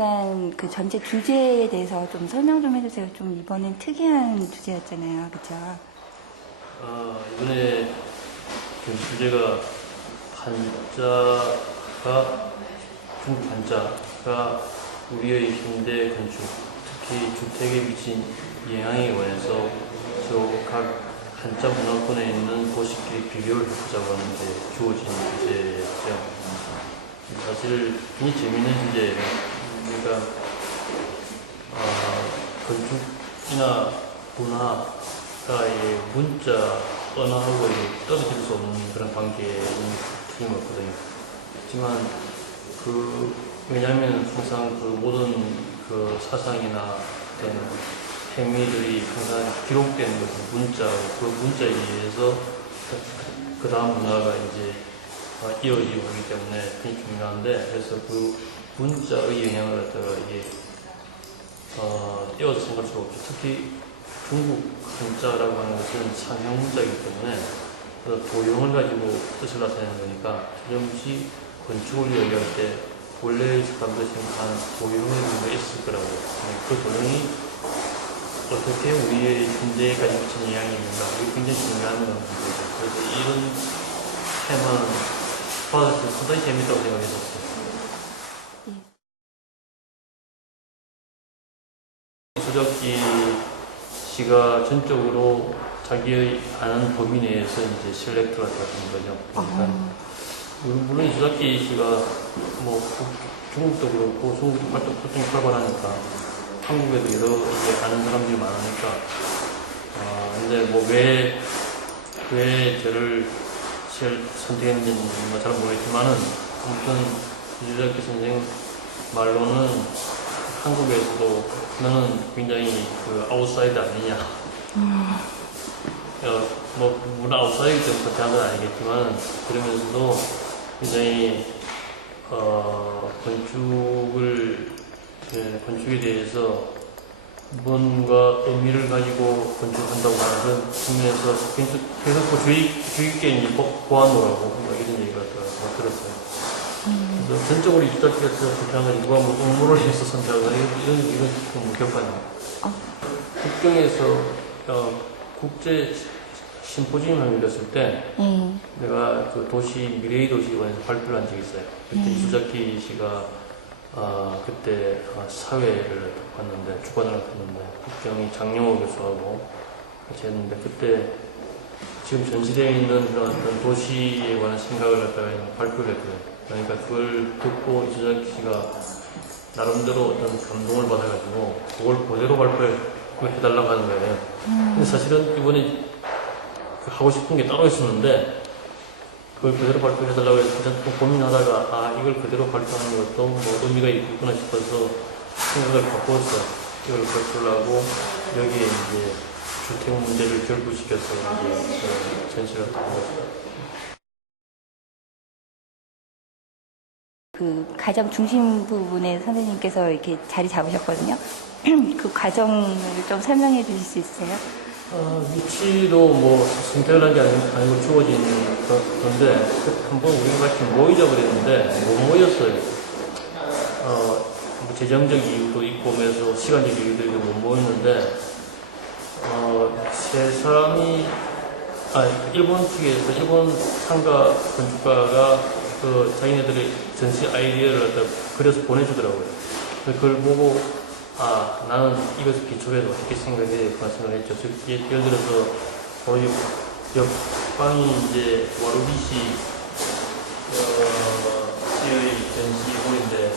시간 그 전체 주제에 대해서 좀 설명 좀 해주세요. 좀 이번엔 특이한 주제였잖아요. 그죠? 어, 이번에 그 주제가 한자가 중국 한자가 우리의 현대 건축, 특히 주택에 미친 영향에 관해서 저각 한자 문화권에 있는 도시끼리 비교를 해보자고 하는데 주어진 주제였죠. 사실 굉장히 재밌는 주제예요. 그러니까 어, 건축이나 문화가 이 문자, 언어하고 떨어질 수 없는 그런 관계에 틀림 없거든요. 하지만 그 왜냐하면 항상 그 모든 그 사상이나 어떤 행위들이 항상 기록된 그 문자, 그 문자에 의해서 그 다음 문화가 이제 어, 이어지고 있기 때문에 굉장히 중요한데 그래서 그 문자의 영향을 갖다가 이게 어, 띄어서 생각할 수가 없죠. 특히 중국 한자라고 하는 것은 상형 문자이기 때문에 그 도형을 가지고 뜻을 나타내는 거니까 틀림없이 건축을 이야기할 때 원래 사람들이 생각하는 도형의 의미가 있을 거라고 그 도형이 어떻게 우리의 현재까지 미친 영향이 있는가 이게 굉장히 중요한 문제죠. 그래서 이런 테마는 받았을 때 상당히 재밌다고 생각했었어요. 조작기 씨가 전적으로 자기의 아는 범위 내에서 이제 셀렉트가 되는 거죠. 그러니까 물론 물론 이 조작기 씨가 뭐 국- 중국도 그렇고 중국 활동 활동이 활발하니까 한국에도 여러 이제 아는 사람들이 많으니까 아 근데 뭐왜왜 저를 셀- 선택했는지는 뭐잘 모르겠지만은 아무튼 이조작기 선생 말로는 한국에서도 너는 굉장히 그 아웃사이드 아니냐. 어, 뭐, 물론 아웃사이드 때문에 선택한 건 아니겠지만, 그러면서도 굉장히, 어, 건축을, 예, 건축에 대해서 뭔가 의미를 가지고 건축한다고 하는 측면에서 계속, 계속 그 주의, 주의 깊게 이제 보- 보완노라고 뭐 이런 얘기가 뭐 들었어요. 전적으로 선택한 건 누가 뭐 응모를 해서 선택한 건 이런, 이건 좀 격하네요. 어. 국경에서 어, 국제 심포지엄을 열렸을 때 예. 내가 그 도시 미래의 도시에 관해서 발표를 한 적이 있어요. 그때 음. 이수자키 씨가 어, 그때 어, 사회를 봤는데 주관을 했는데 국경이 장영호 교수하고 같이 했는데 그때 지금 전 시대에 있는 그런 어떤 도시에 관한 생각을 갖다가 발표를 했거든요. 그러니까 그걸 듣고 이수자키 씨가 나름대로 어떤 감동을 받아가지고 그걸 그대로 발표를 해달라고 하는 거예요. 근데 사실은 이번에 그 하고 싶은 게 따로 있었는데 그걸 그대로 발표해달라고 해서 그냥 좀 고민하다가 아 이걸 그대로 발표하는 것도 뭐 의미가 있구나 싶어서 생각을 바꿔서 이걸 발표를 하고 여기에 이제 주택 문제를 결부시켜서 이제 그 전시를 하는 거죠. 그 가장 중심 부분에 선생님께서 이렇게 자리 잡으셨거든요. 그 과정을 좀 설명해 주실 수 있어요? 어, 위치도 뭐 선택을 한게 아니고, 주어진 거- 건데 그 한번 우리가 같이 모이자 그랬는데 못 모였어요. 어, 뭐 재정적 이유도 있고 그래서 시간적 이유도 있고 못 모였는데 어, 세 사람이 아 일본 측에서 일본 상가 건축가가 그 자기네들의 전시 아이디어를 갖다 그려서 보내주더라고요. 그걸 보고 아 나는 이것을 기초로 해서 어떻게 생각해야 되겠구나 생각했죠. 즉 예- 예를 들어서 옆, 옆방이 이제 와루비시 어, 의 전시홀인데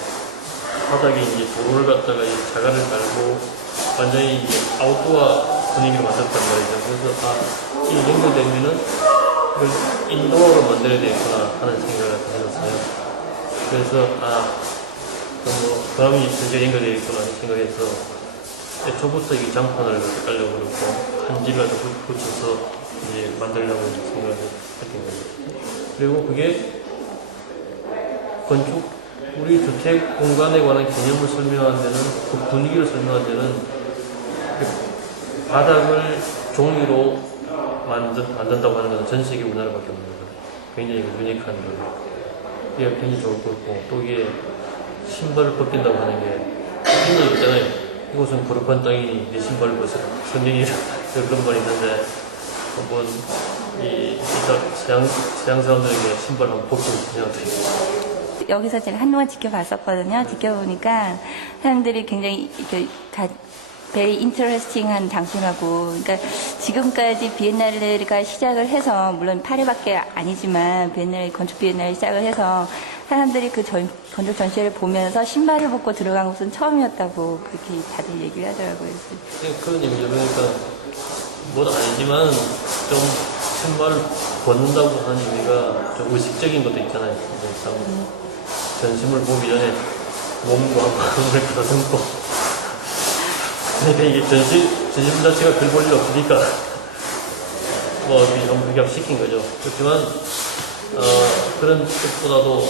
바닥에 이제 도로를 갖다가 이 자갈을 깔고 완전히 이제 아웃도어 분위기를 만들었단 말이죠. 그래서 아, 이 정도 되면은 이걸 인도어로 만들어야 되겠구나 하는 생각을 해봤어요. 그래서 아, 뭐 다음이 전체 연결되어 있구나 생각해서 애초부터 이 장판을 깔려고 그랬고 붙- 붙여서 이제 만들려고 생각을 했던 거죠. 그리고 그게 건축 우리 주택 공간에 관한 개념을 설명하는 데는 그 분위기를 설명하는 데는 그 바닥을 종이로 만든, 만든다고 하는 것은 전 세계 문화를밖에 없는 거죠. 굉장히 유니크한 거죠. 이게 굉장히 좋을 것 같고 또 이게 신발을 벗긴다고 하는 게거 있잖아요. 이곳은 거룩한 땅이니 내 신발을 벗어라. 성경이 그런 말이 있는데 한번 이 서양, 서양 사람들에게 신발 한번 벗고 그냥 어떻게 여기서 제가 한동안 지켜봤었거든요. 지켜보니까 사람들이 굉장히 이렇게 가, very interesting한 장소라고. 그러니까 지금까지 비엔날레가 시작을 해서 물론 8회밖에 아니지만 비엔날레 건축 비엔날레 시작을 해서 사람들이 그 전, 건축 전시회를 보면서 신발을 벗고 들어간 곳은 처음이었다고 그렇게 다들 얘기를 하더라고요. 그래서 그런 의미죠. 그러니까 뭐 아니지만 좀 신발을 벗는다고 하는 의미가 좀 의식적인 것도 있잖아요. 이제 참 전심을 보기 전에 몸과 마음을 가다듬고 그러니까 이게 전심, 전심 자체가 글 볼 일 없으니까 뭐좀 비교시킨 거죠. 그렇지만 어, 그런 뜻보다도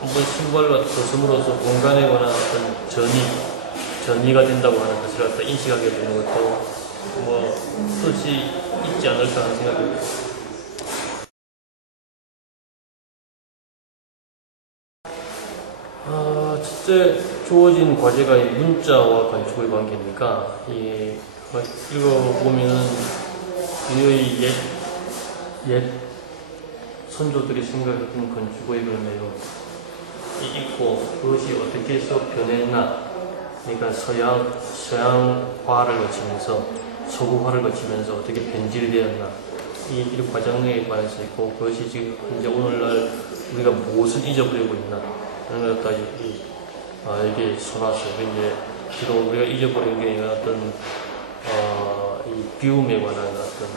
한번 신발과 벗음으로써 공간에 관한 어떤 전이 전이가 된다고 하는 것을 갖다 인식하게 되는 것도 뭐 뜻이 있지 않을까 하는 생각이 듭니다. 아, 첫째 주어진 과제가 이 문자와 건축의 관계니까 이 어, 읽어보면은 우리의 옛, 옛 선조들이 생각했던 건축의 그런 내용. 이 있고 그것이 어떻게 해서 변했나? 그러니까 서양 서양화를 거치면서 서구화를 거치면서 어떻게 변질이 되었나? 이, 이 과정에 관해서 있고 그것이 지금 이제 오늘날 우리가 무엇을 잊어버리고 있나? 하는 것까지 이, 아, 이게 소나스 이제 주로 우리가 잊어버린 게 어떤 어, 이 비움에 관한 어떤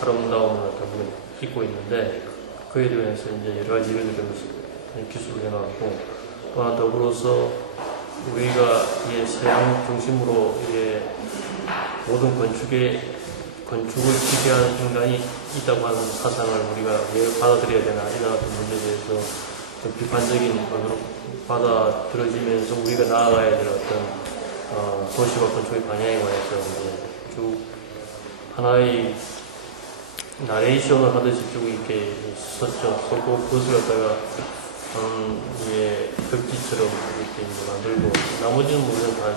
아름다운 어떤 게 있고 있는데 그에 대해서 이제 여러 가지 예를 들면서 기술을 해나가고 또 하나 더불어서 우리가 이게 서양 중심으로 이게 모든 건축에 건축을 지배하는 인간이 있다고 하는 사상을 우리가 왜 받아들여야 되나 이런 문제에 대해서 좀 비판적인 것으로 받아들여지면서 우리가 나아가야 될 어떤 어, 도시와 건축의 방향에 관해서 이제 쭉 하나의 나레이션을 하듯이 쭉 이렇게 썼죠. 썼고 그것을 갖다가 음, 이게 벽지처럼 이렇게 이제 만들고 나머지는 물론 다,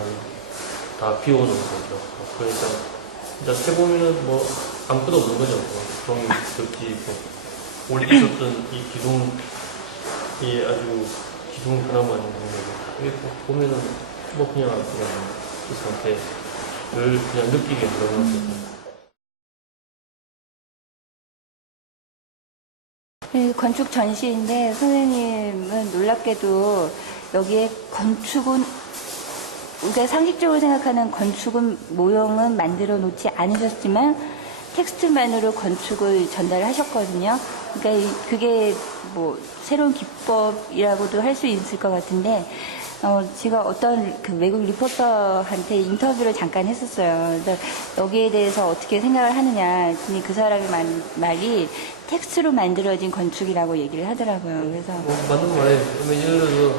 다 비워놓은 거죠. 그러니까 진짜 세보면은 뭐 아무것도 없는 거죠. 뭐 종이 벽지 뭐 원래 있었던 이 기둥 이 아주 기둥 하나만 있는 거고 이게 보면은 뭐 그냥 그냥 그 상태 를 그냥 느끼게 거죠. 네, 건축 전시인데 선생님은 놀랍게도 여기에 건축은 우리가 상식적으로 생각하는 건축은 모형은 만들어 놓지 않으셨지만 텍스트만으로 건축을 전달하셨거든요. 그러니까 이- 그게 뭐 새로운 기법이라고도 할 수 있을 것 같은데 어, 제가 어떤 그 외국 리포터한테 인터뷰를 잠깐 했었어요. 여기에 대해서 어떻게 생각을 하느냐 그 사람의 말, 말이 텍스트로 만들어진 건축이라고 얘기를 하더라고요. 그래서 뭐 맞는 말이에요. 예를 들어서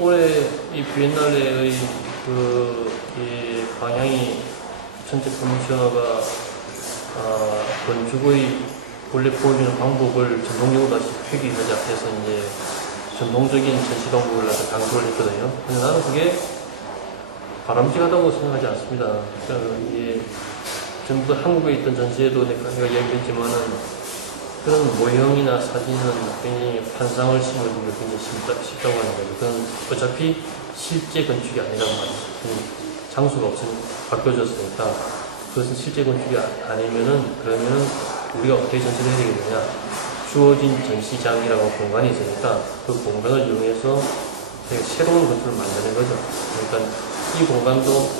올해 이 비엔날레의 그, 이 방향이 전체 커미셔너가 아, 건축의 원래 보여주는 방법을 전통적으로 다시 폐기하자 해서 이제 전통적인 전시 방법을 갖다 강조를 했거든요. 근데 나는 그게 바람직하다고 생각하지 않습니다. 그러니까 이게 전부 한국에 있던 전시회도 내가 이야기했지만은 그런 모형이나 사진은 굉장히 환상을 심어주는 게 굉장히 쉽다, 쉽다고 하는 거죠. 그건 어차피 실제 건축이 아니란 말이죠. 장소가 없으니 바뀌어졌으니까 그것은 실제 건축이 아- 아니면은 그러면은 우리가 어떻게 전시를 해야 되겠느냐. 주어진 전시장이라고 공간이 있으니까 그 공간을 이용해서 되게 새로운 건축을 만드는 거죠. 그러니까 이 공간도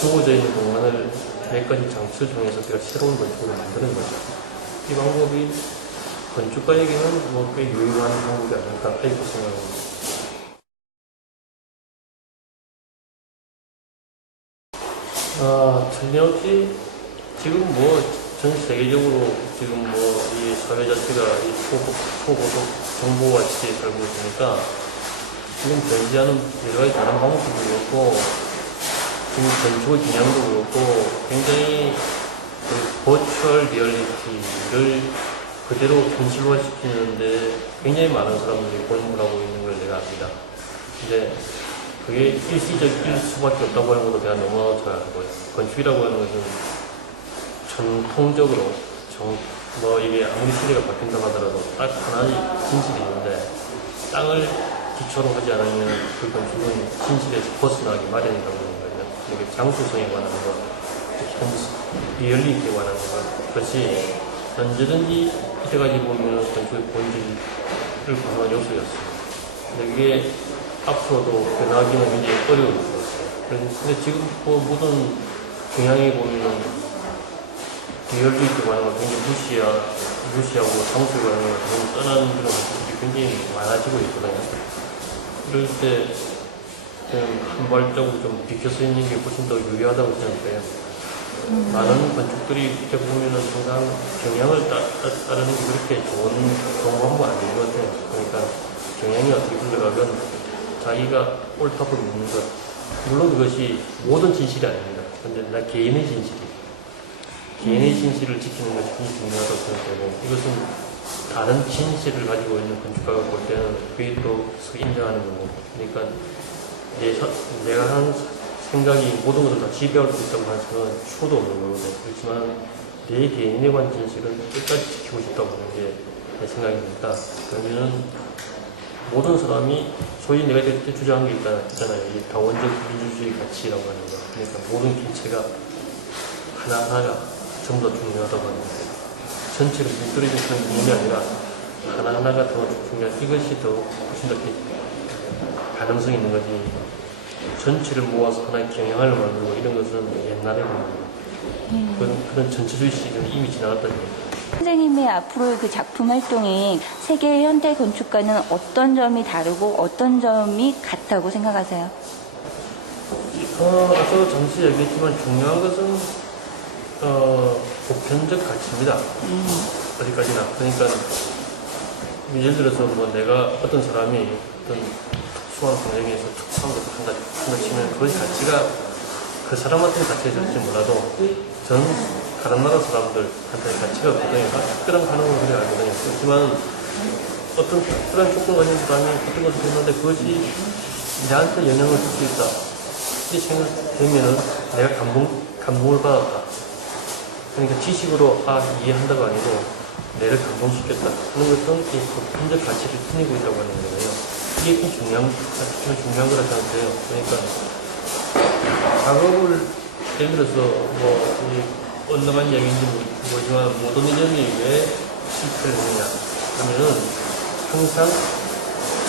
주어져 있는 공간을 몇 가지 장치를 통해서 우리가 새로운 건축을 만드는 거죠. 이 방법이 건축가에게는 뭐 꽤 유용한 방법이 아닐까 이렇게 생각합니다. 아, 틀림없이 지금 뭐 전 세계적으로 지금 뭐 이 사회 자체가 이 초고, 초고속 정보와 시대에 살고 있으니까 지금 변시하는 여러 가지 다른 방법도 그렇고 지금 건축의 기량도 그렇고 굉장히 그 버추얼 리얼리티를 그대로 현실화 시키는데 굉장히 많은 사람들이 공부를 하고 있는 걸 내가 압니다. 근데 그게 일시적일 수밖에 없다고 하는 것도 내가 너무 잘 알고요. 건축이라고 하는 것은 전통적으로 정, 뭐 이게 아무리 시대가 바뀐다고 하더라도 딱 하나의 진실이 있는데 땅을 기초로 하지 않으면 그 건축은 진실에서 벗어나기 마련이라고 하는 거예요. 이게 장소성에 관한 것, 리얼리티에 관한 것, 그것이 언제든지 이때까지 보면 건축의 본질을 구성한 요소였어요. 근데 그게 앞으로도 변하기는 굉장히 어려울 것 같아요. 근데 지금 뭐 모든 경향에 보면은 관한 걸 굉장히 무시하, 무시하고 관한 걸 너무 떠나는 그런 것들이 굉장히 많아지고 있거든요. 그럴 때 한 발자국 좀 비켜서 있는 게 훨씬 더 유리하다고 생각해요. 많은 건축들이 이렇게 보면은 항상 경향을 따, 따, 따르는 게 그렇게 좋은, 좋은 방법 아닌 것 같아요. 그러니까 경향이 어떻게 흘러가건 자기가 옳다고 믿는 것. 물론 그것이 모든 진실이 아닙니다. 근데 나 개인의 진실이. 개인의 진실을 지키는 것이 굉장히 중요하다고 생각하고 이것은 다른 진실을 가지고 있는 건축가가 볼 때는 그게 또 인정하는 거고. 그러니까 내, 서- 내가 한 생각이 모든 것을 다 지배할 수 있다고 하는 것은 추구도 없는 거거든요. 그렇지만 내 개인에 관한 진실은 끝까지 지키고 싶다고 하는 게 내 생각입니다. 그러면은 모든 사람이 소위 내가 그때 주장한 게 있다, 있잖아요. 이 다원적 민주주의 가치라고 하는 거. 그러니까 모든 개체가 하나하나가 전부 다 중요하다고 하는 거예요. 전체를 뭉뚱이는 그런 개념이 아니라 하나하나가 더 중요한 이것이 더 훨씬 더 가능성이 있는 거지. 전체를 모아서 하나의 경향을 만들고 이런 것은 옛날에 뭐 그런, 그런 전체주의 시대는 이미 지나갔다는 얘기예요. 선생님의 앞으로 그 작품 활동이 세계 현대 건축가는 어떤 점이 다르고 어떤 점이 같다고 생각하세요? 어, 앞서 잠시 얘기했지만 중요한 것은 어, 보편적 가치입니다. 어디까지나. 그러니까 예를 들어서 뭐 내가 어떤 사람이 어떤 특수한 환경에서 특수한 것을 한다, 한다 치면 그 가치가 그 사람한테는 가치가 될지 몰라도 전 다른 나라 사람들한테는 가치가 없거든요. 특별한 반응을 그래 알거든요. 그렇지만 어떤 특별한 조건을 가진 사람이 어떤 것을 했는데 그것이 나한테 영향을 줄 수 있다. 이렇게 생각되면은 내가 감동, 감동을 받았다. 그러니까 지식으로 아 이해한다가 아니고 내를 감동시켰다 하는 것은 이 보편적 가치를 지니고 있다고 하는 거예요. 이게 좀 중요한 좀 중요한 거라 생각해요. 그러니까 작업을 예를 들어서 뭐 언능한 이야기인지 모르지만 모든 이념이 왜 실패를 했느냐 하면은 항상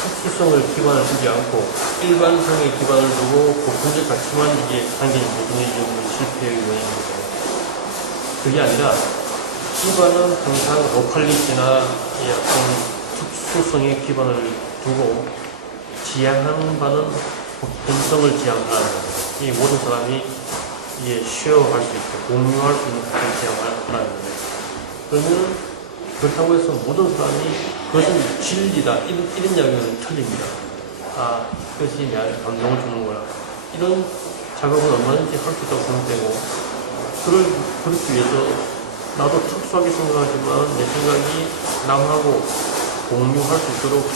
특수성을 기반을 두지 않고 일반성에 기반을 두고 보편적 가치만 이게 당기는 모든 이념의 실패의 거예요. 그게 아니라 기반은 항상 로컬리티나 이 어떤 특수성에 기반을 두고 지향하는 바는 보편성을 지향하는. 이 모든 사람이 이게 쉐어할 수 있고 공유할 수 있는 것을 지향하는 거예요. 그러면 그렇다고 해서 모든 사람이 그것은 진리다 이런, 이런 이야기는 틀립니다. 아 그것이 내한테 감동을 주는 거야. 이런 작업은 얼마든지 할 수 있다고 생각되고 그걸 그렇기 위해서 나도 특수하게 생각하지만 내 생각이 남하고 공유할 수 있도록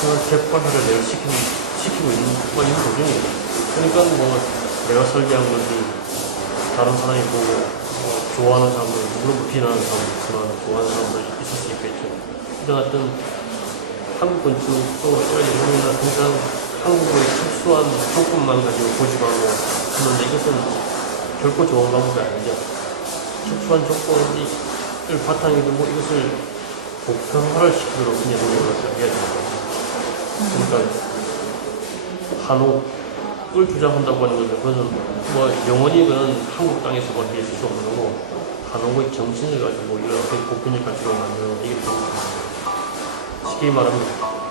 그런 객관화를 내가 시키는, 시키고 있는 뭐 이런 도중이에요. 그러니까 뭐 내가 설계한 것을 다른 사람이 보고 뭐 좋아하는 사람들, 물론 비난하는 사람도 있지만 좋아하는 사람도 있을 수 있겠죠. 이런 어떤 한국 건축도 보면 항상 한국의 특수한 조건만 가지고 고집하고 하는데 이것은 결코 좋은 방법이 아니죠. 특수한 조건을 바탕에 두고 이것을 보편화를 시키도록 이제 노력을 해야 됩니다. 그러니까 한옥 을 주장한다고 하는 것은 그것은 뭐 영원히 그는 한국 땅에서만 있을 수 없는 거고 한옥의 정신을 가지고 이런 보편적 가치로 만드는 이게 되는 쉽게 말하면